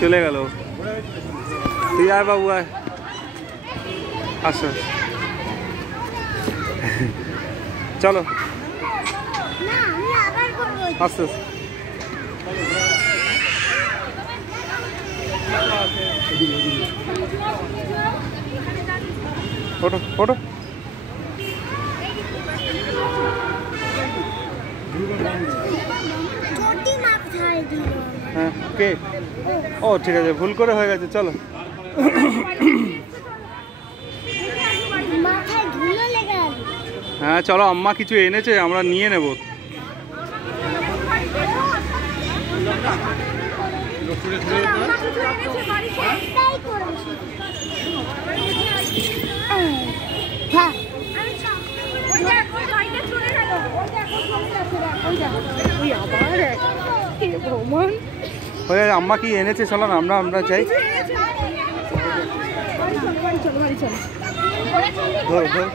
চলে গেল। তুই আয় বাবু আয়, আসো চলো আস্তে আস্তে। ওঠো ওঠো। হ্যাঁ কে? ও ঠিক আছে, ভুল করে হয়ে গেছে, চলো। হ্যাঁ চলো, আম্মা কিছু এনেছে, আমরা নিয়ে নেব। আম্মা কি এনেছে, চলো না আমরা যাই। ধর ধর